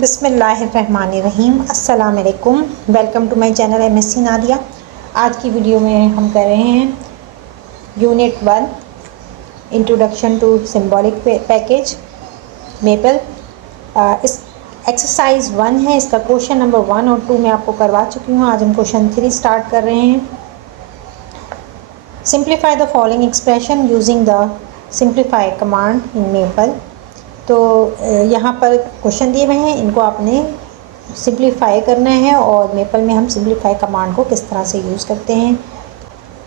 बिस्मिल्लाहिर्रहमानिर्रहीम। अस्सलाम वालेकुम। Welcome to my channel MSc Nadia. आज की वीडियो में हम कर रहे हैं unit 1 introduction to symbolic package Maple. इस एक्सरसाइज 1 है, इसका क्वेश्चन नंबर 1 और 2 मैं आपको करवा चुकी हूँ। आज हम क्वेश्चन 3 स्टार्ट कर रहे हैं। Simplify the following expression using the simplify command in maple. तो यहाँ पर क्वेश्चन दिए हुए हैं, इनको आपने सिंप्लीफाई करना है और मेपल में हम सिंप्लीफाई कमांड को किस तरह से यूज़ करते हैं।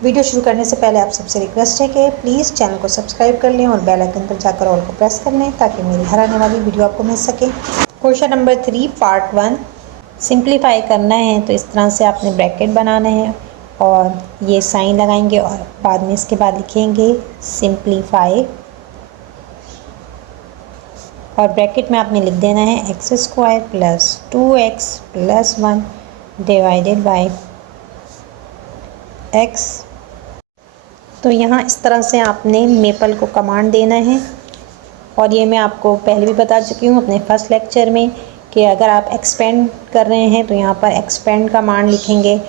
वीडियो शुरू करने से पहले आप सबसे रिक्वेस्ट है कि प्लीज़ चैनल को सब्सक्राइब कर लें और बेल आइकन पर जाकर ऑल को प्रेस कर लें ताकि मेरी हर आने वाली वीडियो आपको मिल सके। क्वेश्चन नंबर 3 पार्ट 1 सिंप्लीफाई करना है तो इस तरह से आपने ब्रैकेट बनाना है और ये साइन लगाएंगे और बाद में इसके बाद लिखेंगे सिंप्लीफाई और ब्रैकेट में आपने लिख देना है x² plus 2x plus 1 divided by x। तो यहाँ इस तरह से आपने मेपल को कमांड देना है और ये मैं आपको पहले भी बता चुकी हूँ अपने फर्स्ट लेक्चर में कि अगर आप एक्सपेंड कर रहे हैं तो यहाँ पर एक्सपेंड कमांड लिखेंगे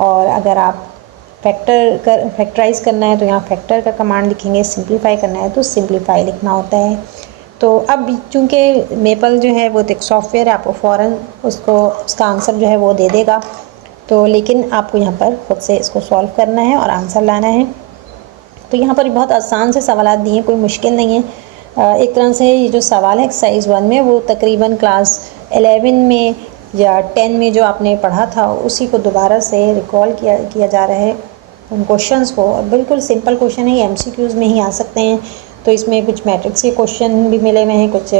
और अगर आप फैक्टराइज करना है तो यहाँ फैक्टर का कमांड लिखेंगे। सिंप्लीफाई करना है तो सिंप्लीफाई लिखना होता है। तो अब चूँकि मेपल जो है वो एक सॉफ्टवेयर है, आपको फ़ौरन उसका आंसर जो है वो दे देगा, तो लेकिन आपको यहाँ पर खुद से इसको सॉल्व करना है और आंसर लाना है। तो यहाँ पर बहुत आसान से सवाल दिए हैं, कोई मुश्किल नहीं है। एक तरह से ये जो सवाल है एक्सरसाइज 1 में वो तकरीबन क्लास 11 में या 10 में जो आपने पढ़ा था उसी को दोबारा से रिकॉल किया जा रहा है उन क्वेश्चंस को। बिल्कुल सिंपल क्वेश्चन है, MCQs में ही आ सकते हैं। तो इसमें कुछ मैट्रिक्स के क्वेश्चन भी मिले हुए हैं, कुछ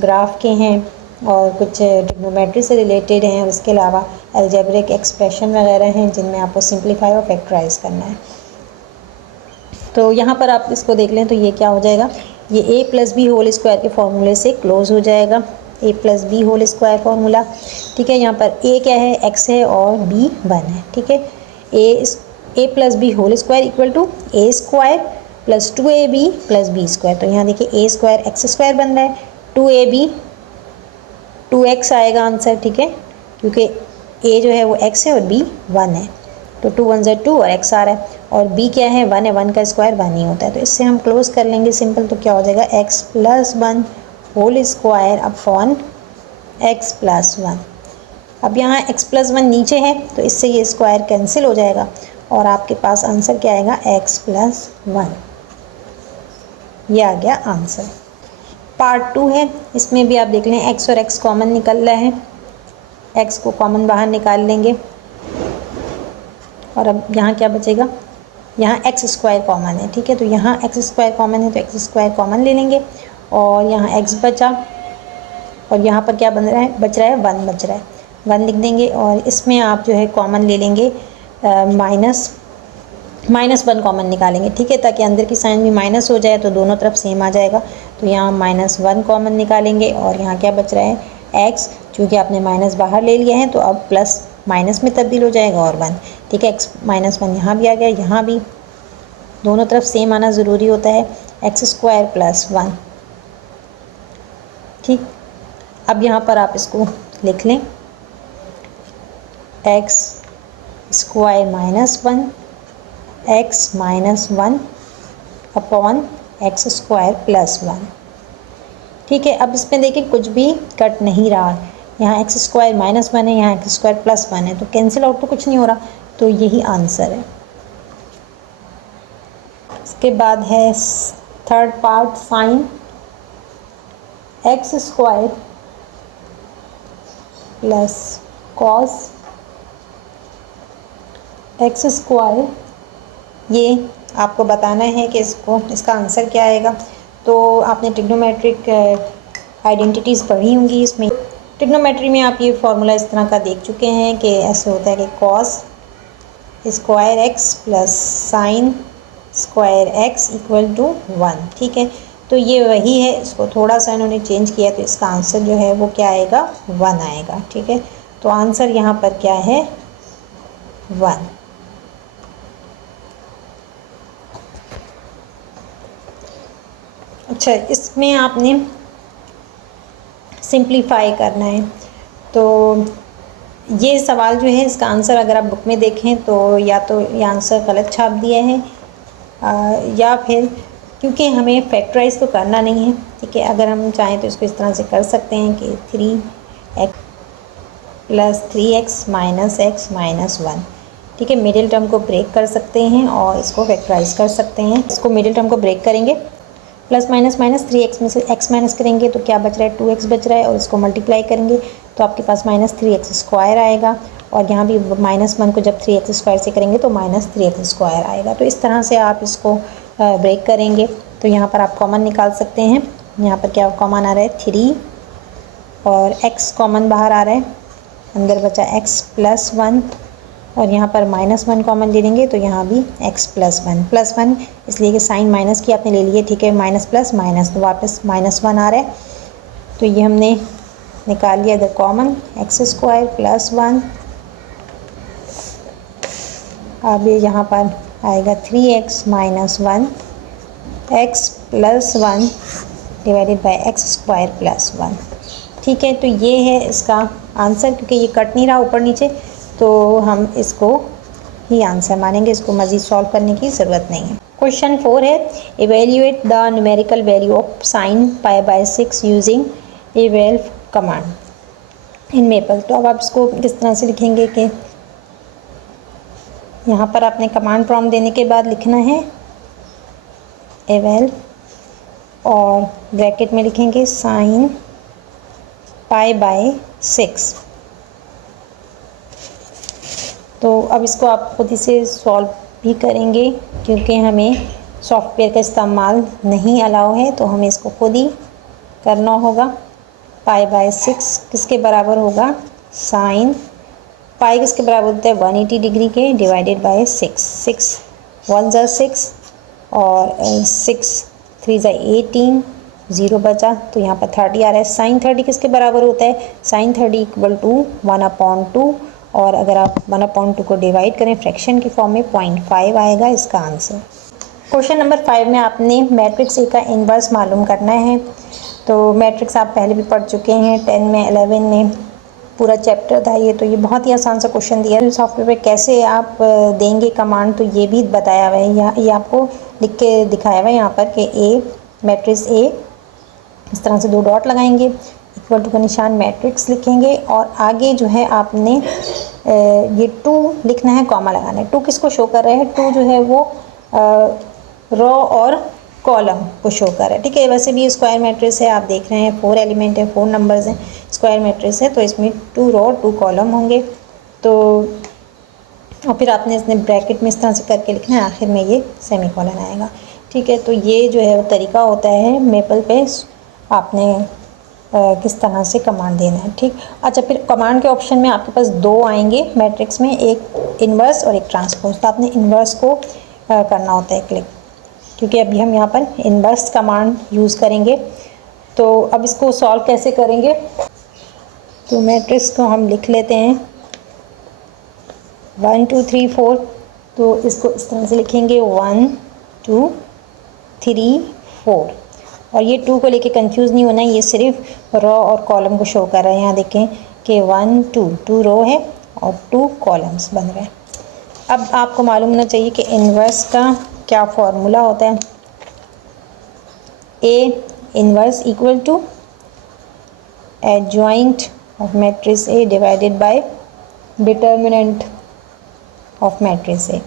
ग्राफ के हैं और कुछ ट्रिग्नोमेट्री से रिलेटेड हैं और इसके अलावा अलजेब्रिक एक्सप्रेशन वगैरह हैं जिनमें आपको सिंप्लीफाई और फैक्टराइज करना है। तो यहाँ पर आप इसको देख लें तो ये क्या हो जाएगा, ये a plus B whole square के फार्मूले से क्लोज हो जाएगा। a plus B whole square formula, ठीक है। यहाँ पर a क्या है, x है और b 1 है, ठीक है। a plus B whole square equal to a square plus 2ab plus B square. तो यहाँ देखिए a स्क्वायर x² बन रहा है, 2ab 2x आएगा आंसर, ठीक है, क्योंकि a जो है वो x है और b 1 है। तो 2 1 2 और x आ रहा है और b क्या है, 1 है, 1 का स्क्वायर 1 ही होता है। तो इससे हम क्लोज कर लेंगे सिंपल। तो क्या हो जाएगा, x plus 1 whole square upon x plus 1। अब यहाँ x प्लस 1 नीचे है तो इससे ये स्क्वायर कैंसिल हो जाएगा और आपके पास आंसर क्या आएगा, x प्लस 1। ये आ गया आंसर। पार्ट 2 है, इसमें भी आप देख लें x और x कॉमन निकल रहा है, x को कॉमन बाहर निकाल लेंगे और अब यहाँ क्या बचेगा, यहाँ x² कॉमन है, ठीक है। तो यहाँ x² कॉमन है तो x² कॉमन ले लेंगे और यहाँ x बचा और यहाँ पर क्या बच रहा है 1 बच रहा है, 1 लिख देंगे और इसमें आप जो है कॉमन ले लेंगे -1 कॉमन निकालेंगे, ठीक है, ताकि अंदर की साइन भी माइनस हो जाए तो दोनों तरफ सेम आ जाएगा। तो यहाँ -1 कॉमन निकालेंगे और यहाँ क्या बच रहा है x, चूँकि आपने माइनस बाहर ले लिया है तो अब प्लस माइनस में तब्दील हो जाएगा और 1, ठीक है। x -1 यहाँ भी आ गया, यहाँ भी दोनों तरफ सेम आना ज़रूरी होता है, x² प्लस 1, ठीक। अब यहाँ पर आप इसको लिख लें x² -1 x -1 upon x² plus 1, ठीक है। अब इसमें देखिए कुछ भी कट नहीं रहा, यहाँ x² -1 है, यहाँ x² प्लस 1 है, तो कैंसिल आउट तो कुछ नहीं हो रहा, तो यही आंसर है। इसके बाद है third part sine, x² plus cos x², ये आपको बताना है कि इसका आंसर क्या आएगा। तो आपने ट्रिग्नोमेट्रिक आइडेंटिटीज़ पढ़ी होंगी। इसमें ट्रिग्नोमेट्री में आप ये फार्मूला इस तरह का देख चुके हैं कि ऐसे होता है कि cos² x plus sin² x equal to 1, ठीक है। तो ये वही है, इसको थोड़ा सा इन्होंने चेंज किया तो इसका आंसर जो है वो क्या आएगा, 1 आएगा, ठीक है। तो आंसर यहाँ पर क्या है, 1। अच्छा, इसमें आपने सिंप्लीफाई करना है। तो ये सवाल जो है इसका आंसर अगर आप बुक में देखें तो या तो ये आंसर गलत छाप दिया है या फिर क्योंकि हमें फैक्टराइज तो करना नहीं है, ठीक है। अगर हम चाहें तो इसको इस तरह से कर सकते हैं कि 3x plus 3x minus x minus 1, ठीक है। मिडिल टर्म को ब्रेक कर सकते हैं और इसको फैक्टराइज कर सकते हैं। इसको मिडिल टर्म को ब्रेक करेंगे, प्लस माइनस माइनस 3x में से x माइनस करेंगे तो क्या बच रहा है, 2x बच रहा है, और इसको मल्टीप्लाई करेंगे तो आपके पास माइनस 3x स्क्वायर आएगा, और यहाँ भी माइनस 1 को जब 3x स्क्वायर से करेंगे तो माइनस 3x स्क्वायर आएगा। तो इस तरह से आप इसको ब्रेक करेंगे। तो यहाँ पर आप कॉमन निकाल सकते हैं। यहाँ पर क्या कॉमन आ रहा है, 3 और x कॉमन बाहर आ रहा है, अंदर बचा x प्लस 1, और यहाँ पर माइनस 1 कॉमन ले लेंगे तो यहाँ भी x प्लस 1 इसलिए कि साइन माइनस की आपने ले लिए, ठीक है। माइनस प्लस माइनस तो वापस माइनस 1 आ रहा है, तो ये हमने निकाल लिया इधर कॉमन, x स्क्वायर प्लस 1। अब ये यहाँ पर आएगा 3x minus 1, x plus 1 divided by x square plus 1, ठीक है। तो ये है इसका आंसर। क्योंकि ये कट नहीं रहा ऊपर नीचे तो हम इसको ही आंसर मानेंगे, इसको मज़ीद सॉल्व करने की ज़रूरत नहीं है। क्वेश्चन 4 है, evaluate the numerical value of sine pi by 6 using eval command in maple. तो अब आप इसको किस तरह से लिखेंगे कि यहाँ पर आपने कमांड प्रॉम्प्ट देने के बाद लिखना है eval और ब्रैकेट में लिखेंगे साइन पाई बाय 6। तो अब इसको आप खुद ही से सॉल्व भी करेंगे क्योंकि हमें सॉफ्टवेयर का इस्तेमाल नहीं अलाउ है, तो हमें इसको खुद ही करना होगा। पाई बाय 6 किसके बराबर होगा, साइन पाई किसके बराबर होता है 180 डिग्री के, डिवाइडेड बाय 6। 6 1 ज़ा 6 और 6 3 ज़ा 18, 0 बचा तो यहाँ पर 30 आ रहा है। साइन 30 किसके बराबर होता है, साइन 30 इक्वल टू 1/2, और अगर आप 1/2 को डिवाइड करें फ्रैक्शन की फॉर्म में 0.5 आएगा इसका आंसर। क्वेश्चन नंबर 5 में आपने मैट्रिक्स ए का इन्वर्स मालूम करना है। तो मैट्रिक्स आप पहले भी पढ़ चुके हैं, 10 में 11 में पूरा चैप्टर था ये। तो ये बहुत ही आसान सा क्वेश्चन दिया है। सॉफ्टवेयर पे कैसे आप देंगे कमांड तो ये भी बताया हुआ है, यहाँ ये आपको लिख के दिखाया हुआ है यहाँ पर कि ए मैट्रिक्स ए, इस तरह से 2 डॉट लगाएंगे, इक्वल टू का निशान, मैट्रिक्स लिखेंगे और आगे जो है आपने ये 2 लिखना है, कॉमा लगाना है। 2 किसको शो कर रहे हैं, 2 जो है वो रो और कॉलम को शो कर रहा है, ठीक है। वैसे भी स्क्वायर मैट्रिक्स है, आप देख रहे हैं 4 एलिमेंट है, 4 नंबर्स हैं, स्क्वायर मैट्रिक्स है, तो इसमें 2 रो 2 कॉलम होंगे। तो और फिर आपने इसने ब्रैकेट में इस तरह से करके लिखना है, आखिर में ये सेमीकोलन आएगा, ठीक है। तो ये जो है वो तरीका होता है मेपल पे आपने किस तरह से कमांड देना है, ठीक। अच्छा, फिर कमांड के ऑप्शन में आपके पास 2 आएंगे मैट्रिक्स में, एक इन्वर्स और एक ट्रांसपोज। तो आपने इन्वर्स को करना होता है क्लिक, क्योंकि अभी हम यहाँ पर इन्वर्स कमांड यूज़ करेंगे। तो अब इसको सॉल्व कैसे करेंगे, तो मैट्रिक्स को हम लिख लेते हैं 1 2 3 4। तो इसको इस तरह से लिखेंगे 1 2 3 4, और ये 2 को लेके कंफ्यूज नहीं होना है, ये सिर्फ रो और कॉलम को शो कर रहे हैं। यहाँ देखें कि 1 2 रो है और 2 कॉलम्स बन रहे हैं। अब आपको मालूम होना चाहिए कि इन्वर्स का क्या फॉर्मूला होता है। A inverse equal to adjoint of matrix A divided by determinant of matrix A.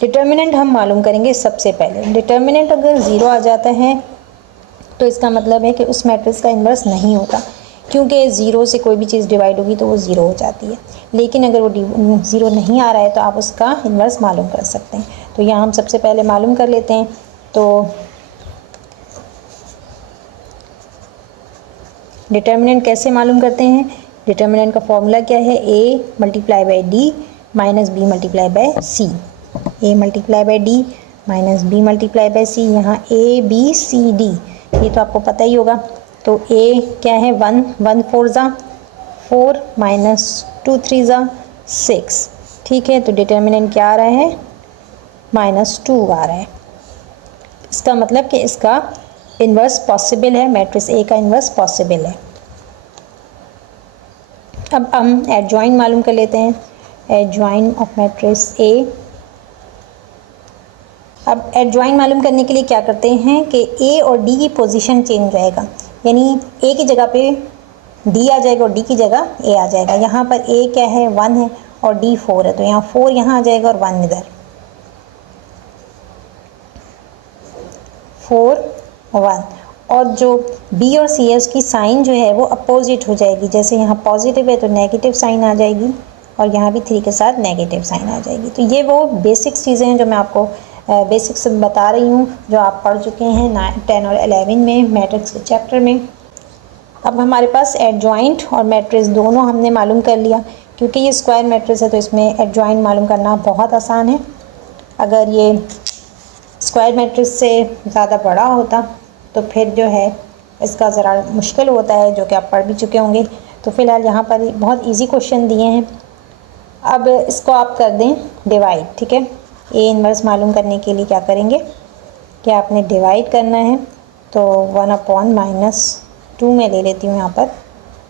Determinant हम मालूम करेंगे सबसे पहले। डिटर्मिनेंट अगर 0 आ जाता है तो इसका मतलब है कि उस मैट्रिक्स का इन्वर्स नहीं होता, क्योंकि 0 से कोई भी चीज़ डिवाइड होगी तो वो 0 हो जाती है। लेकिन अगर वो 0 नहीं आ रहा है तो आप उसका इन्वर्स मालूम कर सकते हैं। तो यहाँ हम सबसे पहले मालूम कर लेते हैं। तो डिटर्मिनेंट कैसे मालूम करते हैं, डिटर्मिनेंट का फॉर्मूला क्या है, A multiply by D minus B multiply by C. A multiply by D minus B multiply by C. यहाँ ए बी सी डी ये तो आपको पता ही होगा। तो ए क्या है 1 4 ज़ा 4 माइनस 2 3 ज़ा 6, ठीक है। तो डिटर्मिनेंट क्या आ रहा है, -2 आ रहा है। इसका मतलब कि इसका इन्वर्स पॉसिबल है, मैट्रिक्स ए का इन्वर्स पॉसिबल है। अब हम एडजॉइन मालूम कर लेते हैं, एडजॉइन ऑफ मैट्रिक्स ए। अब एडजॉइन मालूम करने के लिए क्या करते हैं कि ए और डी की पोजीशन चेंज रहेगा, यानी ए की जगह पे डी आ जाएगा और डी की जगह ए आ जाएगा। यहाँ पर ए क्या है 1 है और डी 4 है, तो यहाँ 4 यहाँ आ जाएगा और 1 इधर, 4 1। और जो बी और सी है उसकी साइन जो है वो अपोजिट हो जाएगी, जैसे यहाँ पॉजिटिव है तो नेगेटिव साइन आ जाएगी और यहाँ भी 3 के साथ नेगेटिव साइन आ जाएगी। तो ये वो बेसिक्स चीज़ें हैं जो मैं आपको बेसिक्स बता रही हूँ, जो आप पढ़ चुके हैं 10 और 11 में मैट्रिक्स के चैप्टर में। अब हमारे पास एडजॉइंट और मैट्रिक्स दोनों हमने मालूम कर लिया। क्योंकि ये स्क्वायर मैट्रिक्स है तो इसमें एडजॉइंट मालूम करना बहुत आसान है। अगर ये स्क्वायर मैट्रिक्स से ज़्यादा बड़ा होता तो फिर जो है इसका ज़रा मुश्किल होता है, जो कि आप पढ़ भी चुके होंगे। तो फ़िलहाल यहाँ पर बहुत इजी क्वेश्चन दिए हैं। अब इसको आप कर दें डिवाइड, ठीक है। ए इन्वर्स मालूम करने के लिए क्या करेंगे कि आपने डिवाइड करना है, तो 1/-2 में ले लेती हूँ यहाँ पर,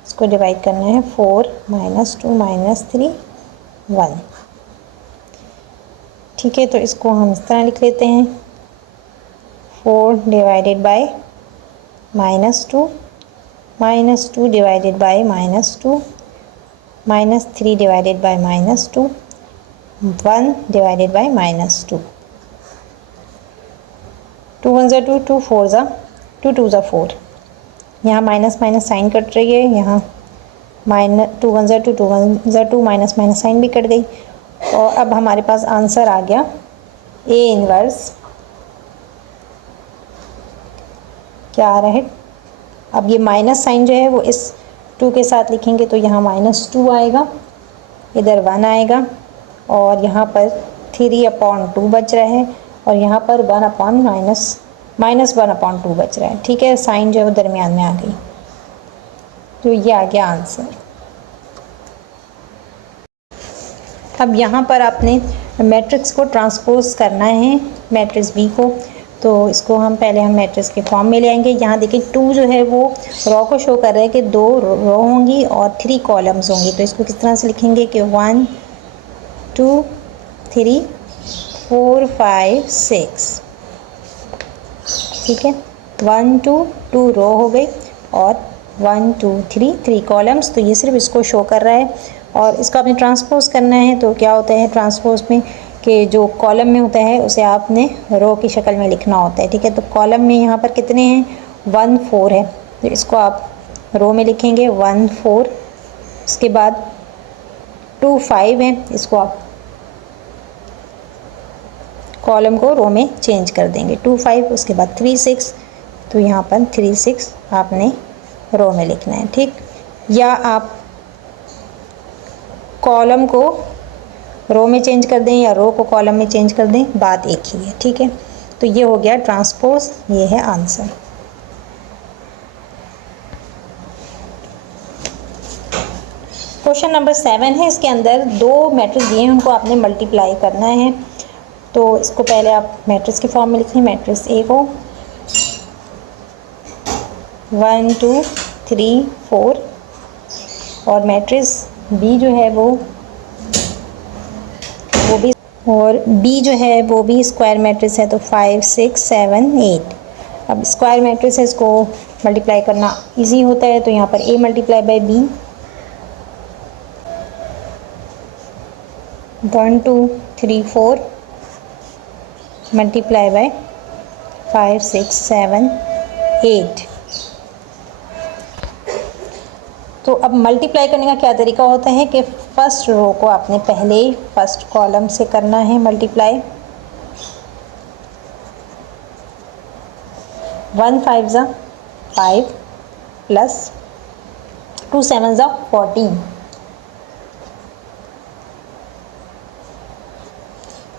इसको डिवाइड करना है 4 - 2 - 3 1, ठीक है। तो इसको हम इस तरह लिख लेते हैं 4 divided by -2 -2 divided by -2 -3 divided by -2 1 divided by -2। 2 1 ज़ा 2, 2 4 ज़ा 2, 2 ज़ा 4। यहाँ माइनस माइनस साइन कट रही है, यहाँ -2 1 ज़ा 2, 2 1 ज़ा 2, माइनस माइनस साइन भी कट गई। और अब हमारे पास आंसर आ गया ए इन्वर्स क्या आ रहा है। अब ये माइनस साइन जो है वो इस 2 के साथ लिखेंगे तो यहाँ -2 आएगा, इधर 1 आएगा और यहाँ पर 3/2 बच रहा है और यहाँ पर 1/-2 बच रहा है, ठीक है। साइन जो है वो दरमियान में आ गई, तो ये आ गया आंसर। अब यहाँ पर आपने मैट्रिक्स को ट्रांसपोज करना है, मैट्रिक्स बी को। तो इसको हम मैट्रिक्स के फॉर्म में ले आएंगे। यहाँ देखिए 2 जो है वो रो को शो कर रहा है कि 2 रो होंगी और 3 कॉलम्स होंगी। तो इसको किस तरह से लिखेंगे कि 1 2 3 4 5 6, ठीक है। 1 2 रो हो गई और 1 2 3 कॉलम्स। तो ये सिर्फ इसको शो कर रहा है और इसको आपने ट्रांसपोज करना है। तो क्या होता है ट्रांसपोज में कि जो कॉलम में होता है उसे आपने रो की शक्ल में लिखना होता है, ठीक है। तो कॉलम में यहाँ पर कितने हैं 1 4 है, तो इसको आप रो में लिखेंगे 1 4। उसके बाद 2 5 है, इसको आप कॉलम को रो में चेंज कर देंगे 2 5। उसके बाद 3 6, तो यहाँ पर 3 6 आपने रो में लिखना है, ठीक। या आप कॉलम को रो में चेंज कर दें या रो को कॉलम में चेंज कर दें, बात एक ही है, ठीक है। तो ये हो गया ट्रांसपोज, ये है आंसर। क्वेश्चन नंबर 7 है, इसके अंदर 2 मैट्रिक्स दिए हैं, उनको आपने मल्टीप्लाई करना है। तो इसको पहले आप मैट्रिक्स के फॉर्म में लिखें। मैट्रिक्स ए को 1 2 3 4 और मैट्रिक्स बी जो है वो भी, और बी जो है वो भी स्क्वायर मैट्रिक्स है, तो 5 6 7 8। अब स्क्वायर मैट्रिक्स है, इसको मल्टीप्लाई करना इजी होता है। तो यहाँ पर A multiply by B, 1 2 3 4 multiply by 5 6 7 8। तो अब मल्टीप्लाई करने का क्या तरीका होता है कि फर्स्ट रो को आपने पहले फर्स्ट कॉलम से करना है मल्टीप्लाई। 1 5 ज़ा 5 प्लस 2 7 ज़ा 14।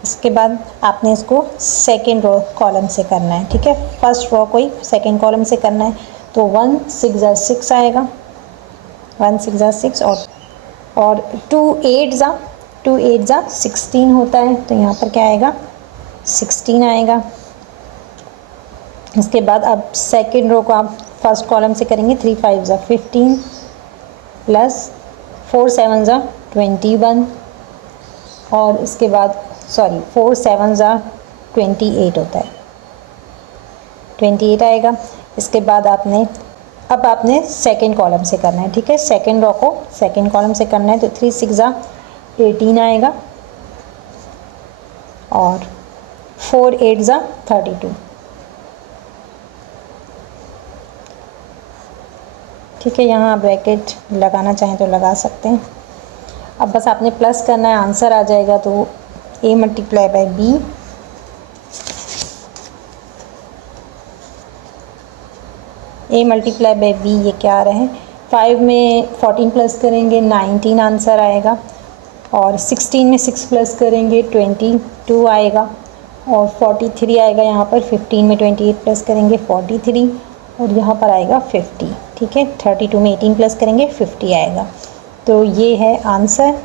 इसके बाद आपने इसको सेकेंड रो कॉलम से करना है, ठीक है। फर्स्ट रो को ही सेकेंड कॉलम से करना है। तो 1 6 ज़ा 6 आएगा, 1 6 ज़ा 6 और 2 8 ज़ा 16 होता है। तो यहाँ पर क्या आएगा 16 आएगा। इसके बाद अब सेकेंड रो को आप फर्स्ट कॉलम से करेंगे। 3 5 ज़ा 15 प्लस 4 7 ज़ा 21 और इसके बाद 4 7 ज़ा 28 होता है, 28 आएगा। इसके बाद अब आपने सेकंड कॉलम से करना है, ठीक है। सेकंड रो को सेकंड कॉलम से करना है, तो 3 6 ज़ा 18 आएगा और 4 8 ज़ा 32, ठीक है। यहाँ ब्रैकेट लगाना चाहें तो लगा सकते हैं। अब बस आपने प्लस करना है, आंसर आ जाएगा। तो a multiply by b, a multiply by b ये क्या आ रहा है, 5 में 14 प्लस करेंगे 19 आंसर आएगा, और 16 में 6 प्लस करेंगे 22 आएगा, और 43 आएगा यहाँ पर। 15 में 28 प्लस करेंगे 43, और यहाँ पर आएगा 50, ठीक है। 32 में 18 प्लस करेंगे 50 आएगा। तो ये है आंसर।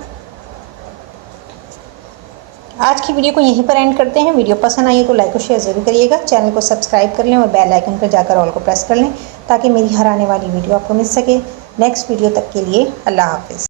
आज की वीडियो को यहीं पर एंड करते हैं। वीडियो पसंद आई तो लाइक और शेयर ज़रूर करिएगा। चैनल को सब्सक्राइब कर लें और बेल आइकन पर जाकर ऑल को प्रेस कर लें, ताकि मेरी हर आने वाली वीडियो आपको मिल सके। नेक्स्ट वीडियो तक के लिए अल्लाह हाफिज़।